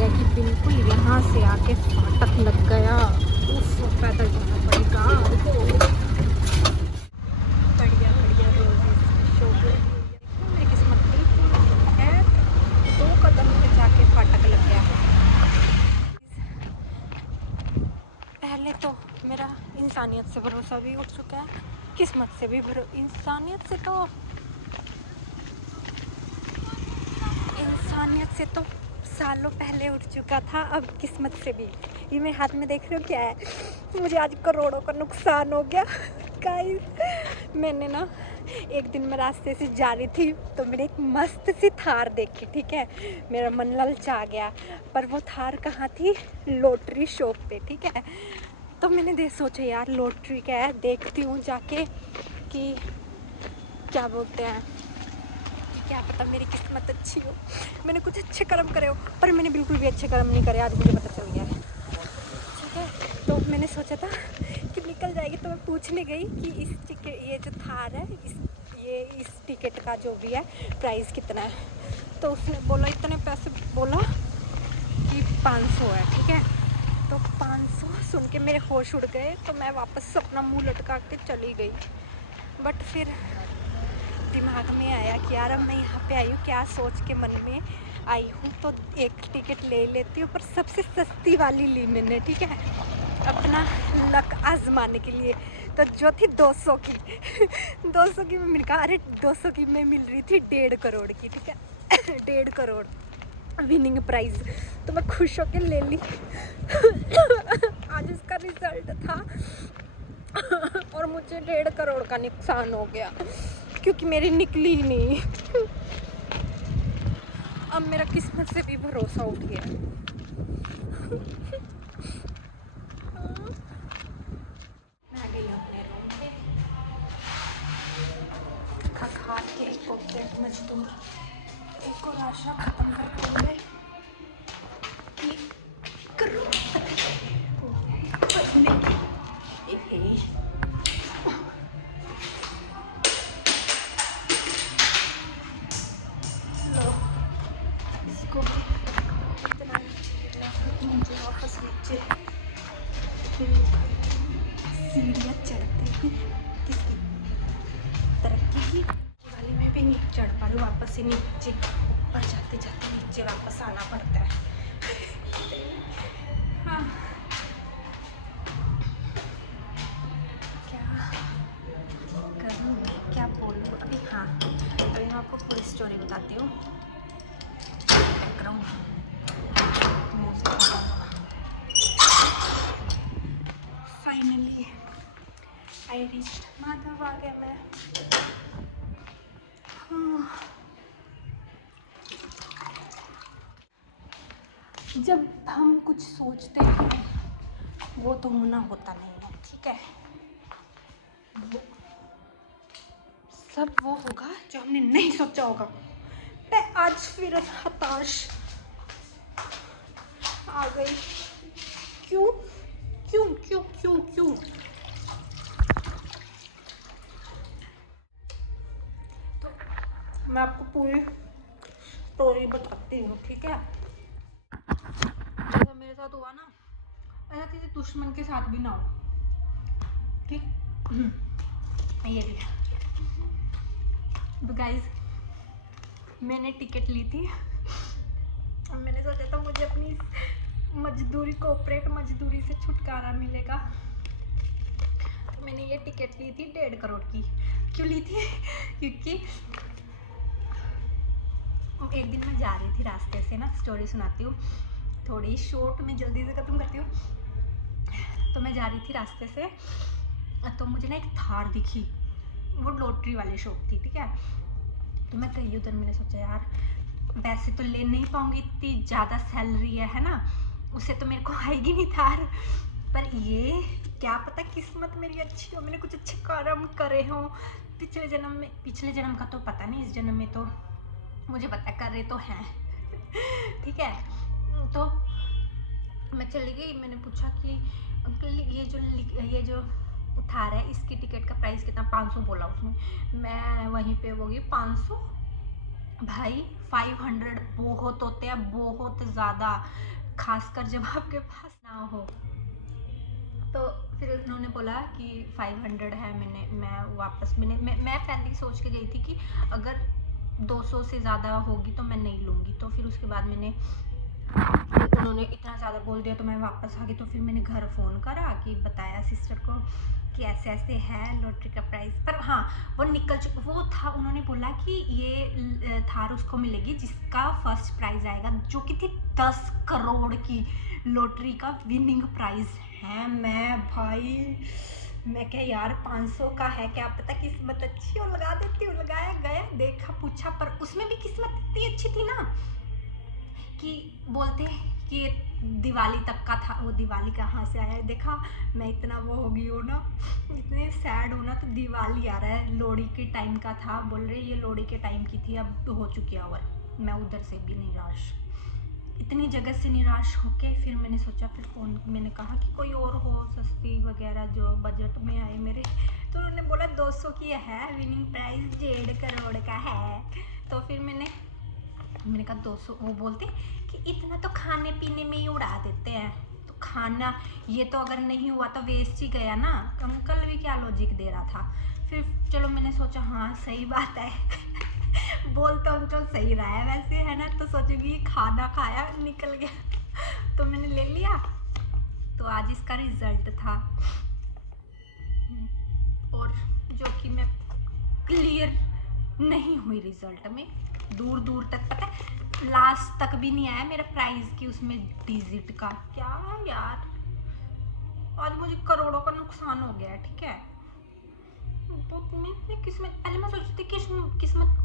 गया कि बिल्कुल यहाँ से आके फाटक लग गया। उफ, पैदल जाना पड़ेगा। बढ़िया बढ़िया रोजेस शो कर दी हुई है। देखो मेरी किस्मत बिल्कुल है, 2 कदम पे जाके फाटक लग गया। पहले तो मेरा इंसानियत से भरोसा भी उठ चुका है, किस्मत से भी इंसानियत से तो सालों पहले उठ चुका था, अब किस्मत से भी। ये मेरे हाथ में देख रहे हो क्या है? मुझे आज करोड़ों का नुकसान हो गया गाइस। मैंने ना एक दिन मैं रास्ते से जा रही थी तो मैंने एक मस्त सी थार देखी, ठीक है। मेरा मन ललचा गया, पर वो थार कहाँ थी? लॉटरी शॉप पे, ठीक है। तो मैंने सोचा यार लॉटरी क्या है, देखती हूँ जाके कि क्या बोलते हैं, क्या पता मेरी किस्मत अच्छी हो, मैंने कुछ अच्छे कर्म करे हो। पर मैंने बिल्कुल भी अच्छे कर्म नहीं करे, आज मुझे पता चल गया है, ठीक है। तो मैंने सोचा था कि निकल जाएगी, तो मैं पूछने गई कि इस टिकट, ये जो थार है, इस टिकट का जो भी है प्राइस कितना है। तो उसने बोला, इतने पैसे बोला कि 500 है, ठीक है। तो 500 सुन के मेरे होश उड़ गए, तो मैं वापस अपना मुंह लटका के चली गई। बट फिर दिमाग में आया कि यार अब मैं यहाँ पे आई हूँ, क्या सोच के मन में आई हूँ, तो एक टिकट ले लेती हूँ। पर सबसे सस्ती वाली ली मैंने, ठीक है, अपना लक आजमाने के लिए। तो जो थी 200 की 200 की मैंने कहा अरे 200 की में मिल रही थी 1.5 करोड़ की, ठीक है। 1.5 करोड़ विनिंग प्राइज, तो मैं खुश होकर ले ली। आज उसका रिजल्ट था और मुझे 1.5 करोड़ का नुकसान हो गया क्योंकि मेरी निकली ही नहीं। अब मेरा किस्मत से भी भरोसा उठ गया। मैं आ गई अपने रूम पे, खा के एक प्लेट मजदूर एक और आशा खत्म कर देंगे कि करो इसको मुझे वापस नीचे सीढ़ियाँ चढ़ते हैं किसी तरक्की की वाली में भी नहीं चढ़ पा रही, वापस से नीचे, ऊपर जाते जाते नीचे वापस आना पड़ता है। हाँ, क्या करूँ, क्या बोलूँ अभी? हाँ, अभी मैं आपको पूरी स्टोरी बताती हूँ। फाइनली आई रीच्ड माधव, आ गया मैं। जब हम कुछ सोचते हैं वो तो होता नहीं है, ठीक है। वो सब वो होगा जो हमने नहीं सोचा होगा। मैं आज फिर हताश आ गई। क्यों क्यों क्यों क्यों क्यों? तो मैं आपको पूरी स्टोरी बताती हूँ, ठीक है। जैसा मेरे साथ हुआ ना, ऐसा किसी दुश्मन के साथ भी ना हो, ठीक। ये भी तो गाइस, मैंने टिकट ली थी। मैंने सोचा था मुझे अपनी मजदूरी, कोऑपरेट मजदूरी से छुटकारा मिलेगा। तो मैंने ये टिकट ली थी 1.5 करोड़ की। क्यों ली थी? क्योंकि एक दिन मैं जा रही थी रास्ते से ना, स्टोरी सुनाती हूँ थोड़ी शॉर्ट में, जल्दी से ख़त्म करती हूँ। तो मैं जा रही थी रास्ते से, तो मुझे ना एक थार दिखी, वो लॉटरी वाली शॉप थी, ठीक है। तो मैं गई उधर, मैंने सोचा यार वैसे तो ले नहीं पाऊंगी, इतनी ज़्यादा सैलरी है ना, उससे तो मेरे को आएगी नहीं थार। पर ये क्या पता किस्मत मेरी अच्छी हो, मैंने कुछ अच्छे कर्म करे हों पिछले जन्म में। पिछले जन्म का तो पता नहीं, इस जन्म में तो मुझे पता कर रहे तो हैं। ठीक है, तो मैं चली गई, मैंने पूछा कि अंकल ये जो थार है इसकी टिकट का प्राइस कितना? 500 बोला उसने। मैं वहीं पे वो गई 500 भाई 500 बहुत होते हैं, बहुत ज़्यादा, खासकर जब आपके पास ना हो। तो फिर उन्होंने बोला कि 500 है। मैं वापस मैं पहले ही सोच के गई थी कि अगर 200 से ज़्यादा होगी तो मैं नहीं लूँगी। तो फिर उसके बाद उन्होंने इतना ज़्यादा बोल दिया तो मैं वापस आ गई। तो फिर मैंने घर फ़ोन करा कि बताया सिस्टर को कि ऐसे ऐसे है लॉटरी का प्राइस। पर हाँ, वो वो था, उन्होंने बोला कि ये थार उसको मिलेगी जिसका फर्स्ट प्राइज़ आएगा, जो कि थी 10 करोड़ की लॉटरी का विनिंग प्राइज़ है। मैं क्या यार, 500 का है, क्या पता किस्मत अच्छी हो, लगा देती हूँ। लगाया, गया, देखा, पूछा, पर उसमें भी किस्मत इतनी अच्छी थी ना कि बोलते कि ये दिवाली तक का था। वो दिवाली कहाँ से आया है, देखा मैं इतना वो हो गई हूँ ना, इतने सैड हूँ ना। तो दिवाली आ रहा है, लोहड़ी के टाइम का था, बोल रहे ये लोहड़ी के टाइम की थी, अब हो चुकी है। और मैं उधर से भी निराश, इतनी जगह से निराश होके फिर मैंने सोचा, फिर फ़ोन मैंने कहा कि कोई और हो सस्ती वगैरह जो बजट में आए मेरे। तो उन्होंने बोला 200 की है, विनिंग प्राइस 1.5 करोड़ का है। तो फिर मैंने कहा 200। वो बोलते कि इतना तो खाने पीने में ही उड़ा देते हैं, तो खाना ये तो अगर नहीं हुआ तो वेस्ट ही गया ना। अंकल भी क्या लॉजिक दे रहा था। फिर चलो मैंने सोचा हाँ सही बात है बोल तो अंकल सही रहा है वैसे, है ना। तो सोचूंगी खाना खाया निकल गया तो मैंने ले लिया। तो आज इसका रिजल्ट था, और जो कि मैं क्लियर नहीं हुई रिजल्ट में, दूर दूर तक, पता है लास्ट तक भी नहीं आया मेरा प्राइस की उसमें डिजिट का। क्या यार, आज मुझे करोड़ों का नुकसान हो गया है, ठीक है। तो मैं इतनी किस्मत, पहले मैं सोचती थी किस्मत,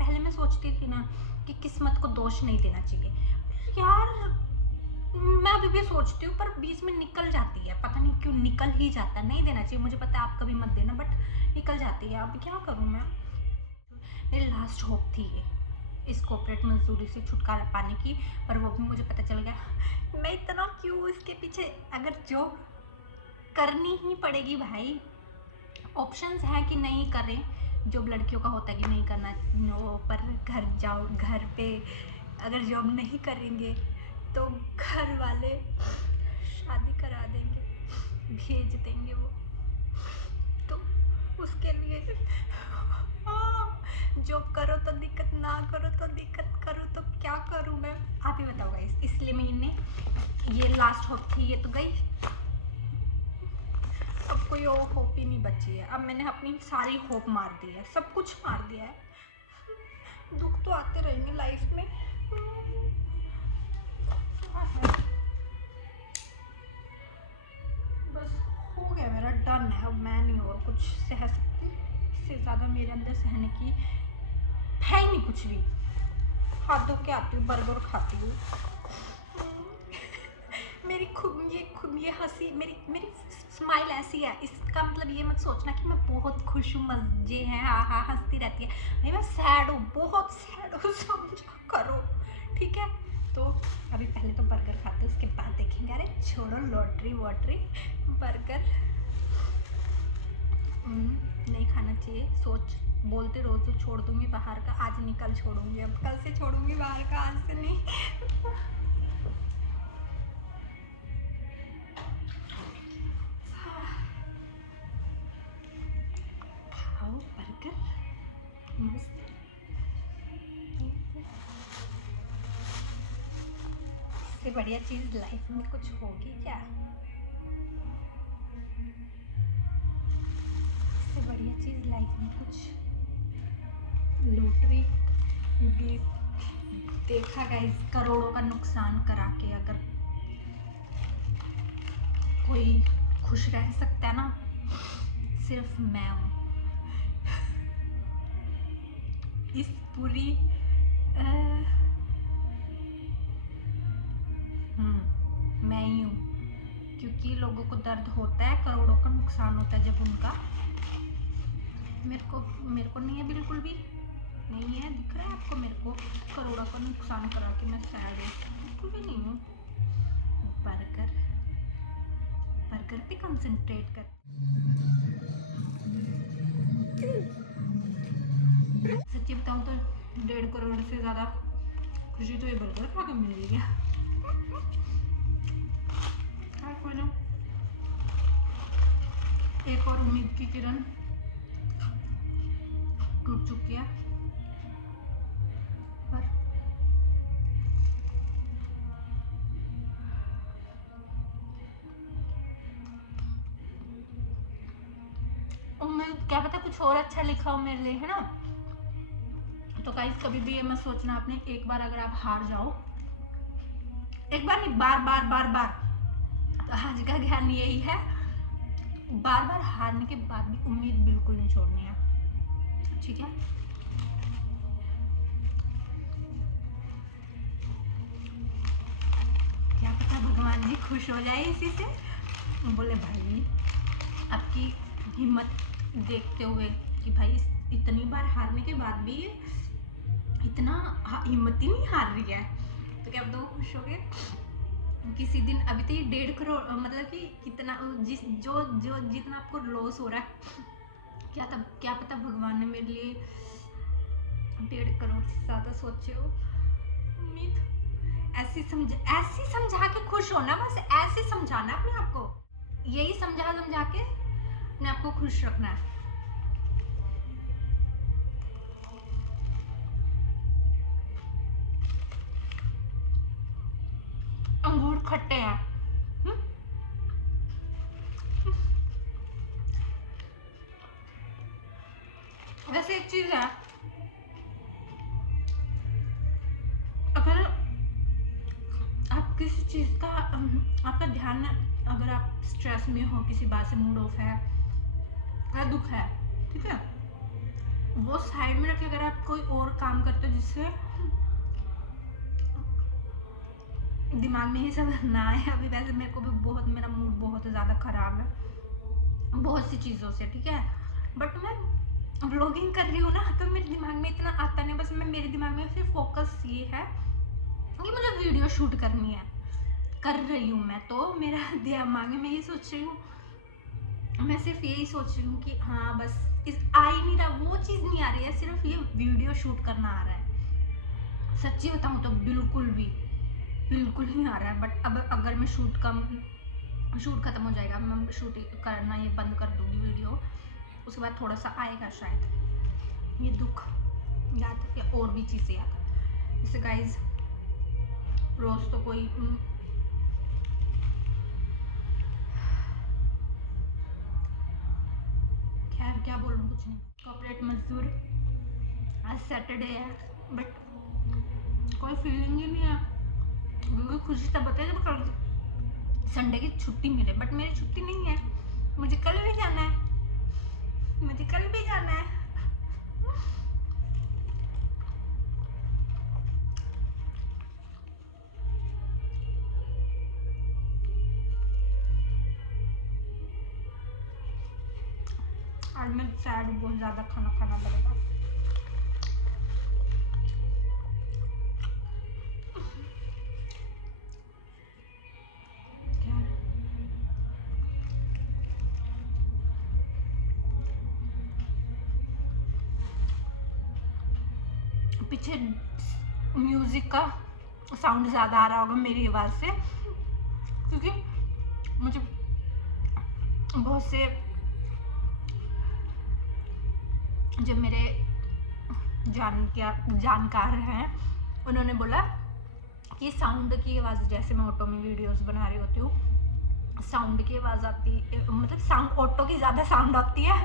पहले मैं सोचती थी ना कि किस्मत को दोष नहीं देना चाहिए यार। मैं अभी भी सोचती हूँ, पर बीच में निकल जाती है, पता नहीं क्यों निकल ही जाता है। नहीं देना चाहिए, मुझे पता है, आप कभी मत देना, बट निकल जाती है। अब क्या करूँ मैं। मेरी लास्ट होप थी ये, इस कॉर्पोरेट मजदूरी से छुटकारा पाने की, पर वो भी मुझे पता चल गया। मैं इतना क्यों इसके पीछे, अगर जॉब करनी ही पड़ेगी भाई, ऑप्शंस हैं कि नहीं करें। जॉब लड़कियों का होता है कि नहीं करना नो, पर घर जाओ, घर पे अगर जॉब नहीं करेंगे तो घर वाले शादी करा देंगे, भेज देंगे वो। तो उसके लिए जॉब करो तो दिक्कत, ना करो तो दिक्कत, करूँ तो क्या करूँ मैं, आप ही बताओ गाइस। इसलिए मैंने, ये लास्ट होप थी, ये तो गई। अब कोई और होप ही नहीं बची है। अब मैंने अपनी सारी होप मार दी है, सब कुछ मार दिया है। दुख तो आते रहेंगे लाइफ में। बस हो गया मेरा, डन है। अब मैं नहीं और कुछ सह सकती, इससे ज़्यादा मेरे अंदर सहने की है ही नहीं कुछ भी। हाथ धो के आती हूँ, बर्गर खाती हूँ। मेरी ये हंसी, मेरी मेरी स्माइल ऐसी है, इसका मतलब ये मत सोचना कि मैं बहुत खुश हूँ, मजे हैं, हाँ हाँ हंसती रहती है। नहीं, मैं सैड हूँ, बहुत सैड हूँ, समझा करो, ठीक है। तो अभी पहले तो बर्गर खाते, उसके बाद देखेंगे। अरे छोड़ो लॉटरी वॉटरी, बर्गर नहीं खाना चाहिए। सोच बोलते रोज छोड़ दूंगी बाहर का, आज नहीं कल छोड़ूंगी, अब कल से छोड़ूंगी बाहर का, आज से नहीं। खाओ बर्गर मस्त। इससे बढ़िया चीज़ लाइफ में कुछ होगी क्या, इससे बढ़िया चीज़ लाइफ में कुछ, लॉटरी भी देखा गाइस, करोड़ों का नुकसान करा के अगर कोई खुश रह सकता है ना, सिर्फ मैं हूँ। इस पूरी मैं ही हूँ, क्योंकि लोगों को दर्द होता है, करोड़ों का नुकसान होता है जब उनका। मेरे को नहीं है, बिल्कुल भी नहीं है। दिख रहा है आपको, मेरे को करोड़ों का नुकसान करा के मैं सैड हूँ, बिल्कुल भी नहीं हूँ। बर्गर बर्गर पे कंसंट्रेट कर। सच्ची बताऊँ तो 1.5 करोड़ से ज़्यादा खुशी तो ये बर्गर खा के मिल रही है। एक और उम्मीद की किरण टूट चुकी है, पर उम्मीद क्या पता कुछ और अच्छा लिखा हो मेरे लिए, है ना। तो गाइस कभी भी ये मत सोचना आपने, एक बार अगर आप हार जाओ, एक बार नहीं बार बार बार बार, तो आज का ज्ञान यही है, बार बार हारने के बाद भी उम्मीद बिल्कुल नहीं छोड़नी है, ठीक है। क्या पता भगवान जी खुश हो जाए इसी से, बोले भाई आपकी हिम्मत देखते हुए कि भाई इतनी बार हारने के बाद भी इतना हिम्मत ही नहीं हार रही है, तो क्या वो खुश हो गए। किसी दिन अभी तो ये 1.5 करोड़ मतलब कि कितना जो जितना आपको लॉस हो रहा है, क्या पता भगवान ने मेरे लिए 1.5 करोड़ से ज़्यादा सोचे हो। उम्मीद ऐसी समझा के खुश होना, बस ऐसे समझाना अपने आप को, यही समझा के अपने आप को खुश रखना है। अंगूर खट्टे हैं। वैसे एक चीज है, अगर आप किसी चीज का आपका ध्यान, अगर आप स्ट्रेस में हो, किसी बात से मूड ऑफ है या दुख है, ठीक है, वो साइड में रख के अगर आप कोई और काम करते हो जिससे दिमाग में ये सब ना आए। अभी वैसे मेरे को भी मेरा मूड बहुत ज़्यादा ख़राब है बहुत सी चीज़ों से, ठीक है, बट मैं व्लॉगिंग कर रही हूँ ना, तो मेरे दिमाग में इतना आता नहीं, बस मेरे दिमाग में सिर्फ फोकस ये है कि मुझे वीडियो शूट करनी है, कर रही हूँ मैं, तो मेरा दिमाग में मैं ये सोच रही हूँ, मैं सिर्फ यही सोच रही हूँ कि हाँ बस आ ही नहीं रहा, वो चीज़ नहीं आ रही है, सिर्फ ये वीडियो शूट करना आ रहा है। सच्ची बताऊँ तो बिल्कुल नहीं आ रहा है, बट अब अगर मैं शूट खत्म हो जाएगा, मैं शूट करना ये बंद कर दूँगी वीडियो, उसके बाद थोड़ा सा आएगा शायद ये दुख याद या और भी चीज़ें याद। जैसे गाइज रोज़ तो कोई खैर क्या बोलूँ, कुछ नहीं, कॉर्पोरेट मजदूर, आज सैटरडे है बट कोई फीलिंग ही नहीं है, क्योंकि खुशी तब बताए जब कल संडे की छुट्टी मिले, बट मेरी छुट्टी नहीं है, मुझे कल भी जाना है। आज मैं सैड बहुत ज़्यादा खाना पड़ेगा। पीछे म्यूजिक का साउंड ज़्यादा आ रहा होगा मेरी आवाज़ से, क्योंकि मुझे बहुत से जो मेरे जानकार हैं उन्होंने बोला कि साउंड की आवाज़, जैसे मैं ऑटो में वीडियोस बना रही होती हूँ, साउंड की आवाज़ आती, मतलब साउंड ऑटो की ज़्यादा साउंड आती है,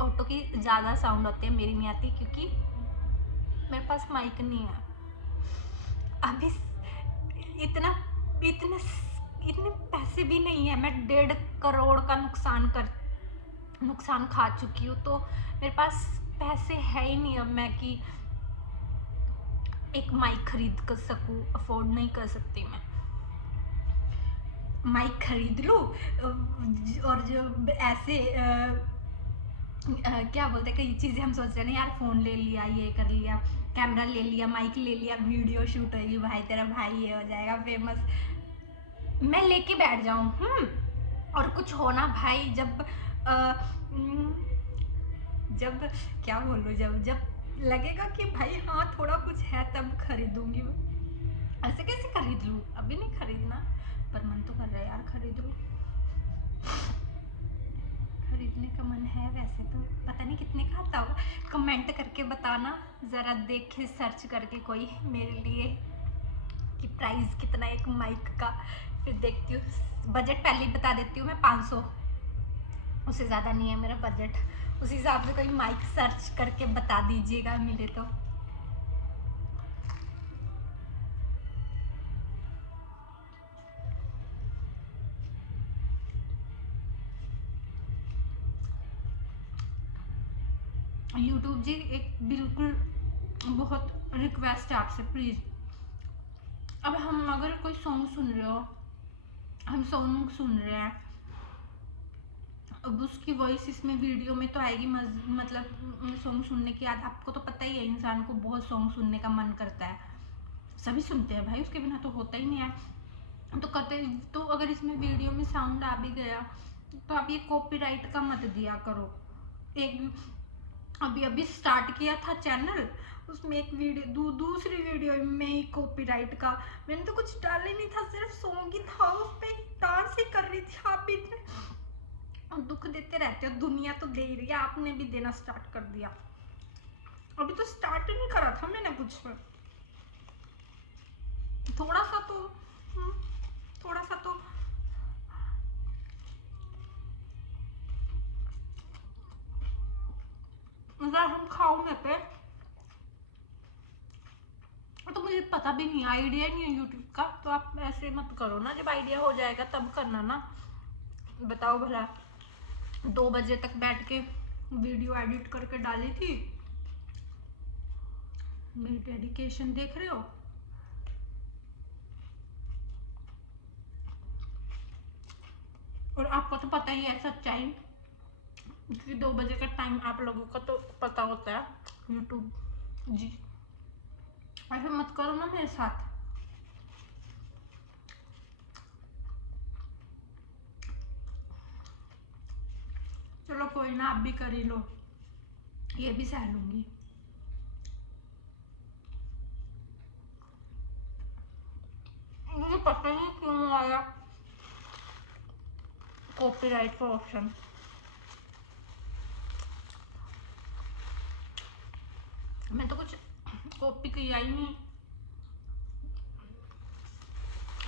ऑटो की ज़्यादा साउंड होती है, मेरी नहीं आती, क्योंकि मेरे पास माइक नहीं है अभी, इतने पैसे भी नहीं है, मैं 1.5 करोड़ का नुकसान खा चुकी हूँ, तो मेरे पास पैसे है ही नहीं अब मैं कि एक माइक खरीद कर सकूँ, अफोर्ड नहीं कर सकती मैं, माइक खरीद लूँ और जो ऐसे क्या बोलते हैं, कई चीज़ें हम सोच रहे हैं यार, फ़ोन ले लिया, ये कर लिया, कैमरा ले लिया, माइक ले लिया, वीडियो शूट होगी, भाई तेरा भाई ये हो जाएगा फेमस, मैं लेके बैठ जाऊँ और कुछ होना भाई, जब क्या बोलूँ, जब जब लगेगा कि भाई हाँ थोड़ा कुछ है तब खरीदूंगी। ऐसे कैसे खरीद लूँ, अभी नहीं खरीदना, पर मन तो कर रहा है यार खरीद लूँ। खरीदने का मन है वैसे तो, पता नहीं कितने का आता होगा, कमेंट करके बताना ज़रा, देखे सर्च करके कोई मेरे लिए कि प्राइस कितना है एक माइक का, फिर देखती हूँ। बजट पहले ही बता देती हूँ मैं, 500, उससे ज़्यादा नहीं है मेरा बजट। उस हिसाब से कोई माइक सर्च करके बता दीजिएगा मिले तो। यूट्यूब जी एक बिल्कुल बहुत रिक्वेस्ट है आपसे, प्लीज़। अब हम अगर कोई सॉन्ग सुन रहे हो, हम सॉन्ग सुन रहे हैं, अब उसकी वॉइस इसमें वीडियो में तो आएगी, मतलब सॉन्ग सुनने की याद, आपको तो पता ही है इंसान को बहुत सॉन्ग सुनने का मन करता है, सभी सुनते हैं भाई, उसके बिना तो होता ही नहीं है। तो कहते, तो अगर इसमें वीडियो में साउंड आ भी गया तो आप ये कॉपीराइट का मत दिया करो। एक अभी अभी स्टार्ट किया था चैनल, उसमें एक वीडियो दूसरी वीडियो में ही कॉपीराइट का, मैंने तो कुछ डाला ही नहीं था, सिर्फ सॉन्ग ही था, उस पे डांस ही कर रही थी। आप भी इतने दुख देते रहते हो, दुनिया तो दे ही रही है, आपने भी देना स्टार्ट कर दिया। अभी तो स्टार्ट ही नहीं करा था मैंने कुछ, थोड़ा सा तो थोड़ा सा तो मतलब हम खाओ में पे, तो मुझे पता भी नहीं, आइडिया नहीं है यूट्यूब का, तो आप ऐसे मत करो ना, जब आइडिया हो जाएगा तब करना ना। बताओ भला, 2 बजे तक बैठ के वीडियो एडिट करके डाली थी, मेरी डेडिकेशन देख रहे हो। और आपको तो पता ही है सच्चाई कि 2 बजे का टाइम आप लोगों को तो पता होता है यूट्यूब जी, ऐसे मत करो ना मेरे साथ। चलो कोई ना, आप भी कर ही लो, ये भी सह लूंगी। मुझे पता नहीं क्यों आया कॉपीराइट का ऑप्शन। मैं तो कुछ कॉपी किया ही नहीं,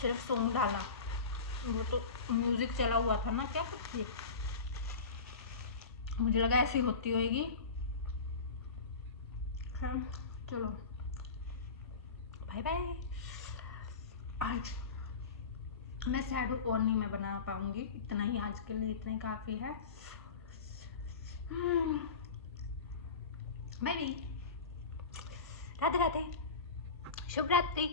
सिर्फ सॉन्ग डाला, वो तो म्यूजिक चला हुआ था ना, क्या करती, मुझे लगा ऐसी होती होगी। हाँ चलो बाय बाय। आज मैं सैड और नहीं मैं बना पाऊंगी, इतना ही आज के लिए, इतना ही काफ़ी है। बाय बाय, राधे राधे, शुभ रात्रि।